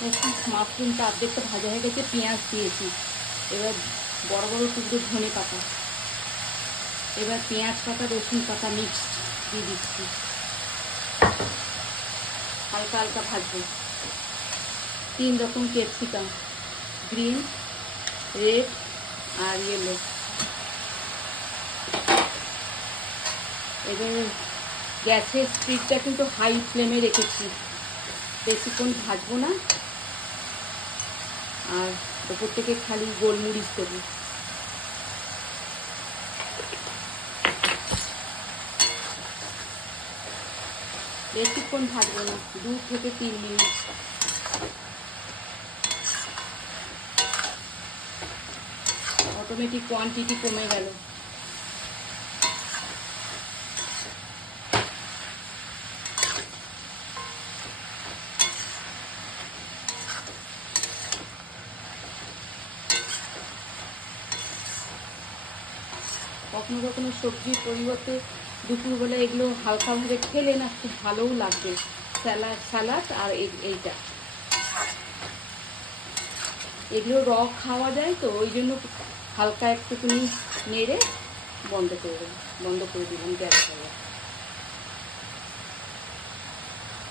মাশরুমটা অর্ধেকটা ভাজা হয়ে গেছে, পেঁয়াজ দিয়েছি। এবার বড় বড় টুকরো ধনে পাতা, এবার পেঁয়াজ পাতা রসুন পাতা মিক্স দিয়ে দিচ্ছি, হালকা হালকা ভাজবো। 3 রকম ক্যাপসিকাম, গ্রিন, রেড আর ইয়েলো। এবার গ্যাসের স্পিডটা কিন্তু হাই ফ্লেমে রেখেছি, বেশিক্ষণ ভাজবো না। আর ওপর থেকে খালি গোলমরিচ দেবো। বেশিক্ষণ ভাজবো না, 2 থেকে 3 মিনিট। অটোমেটিক কোয়ান্টিটি কমে গেল। কখনো কখনো সবজির পরিবর্তে দুপুরবেলা এগুলো হালকাভাবে খেলে না খুব ভালোও লাগবে। স্যালাড আর এইটা, এগুলো খাওয়া যায় তো, ওই জন্য হালকা একটুখানি নেড়ে বন্ধ করে দিলাম গ্যাস।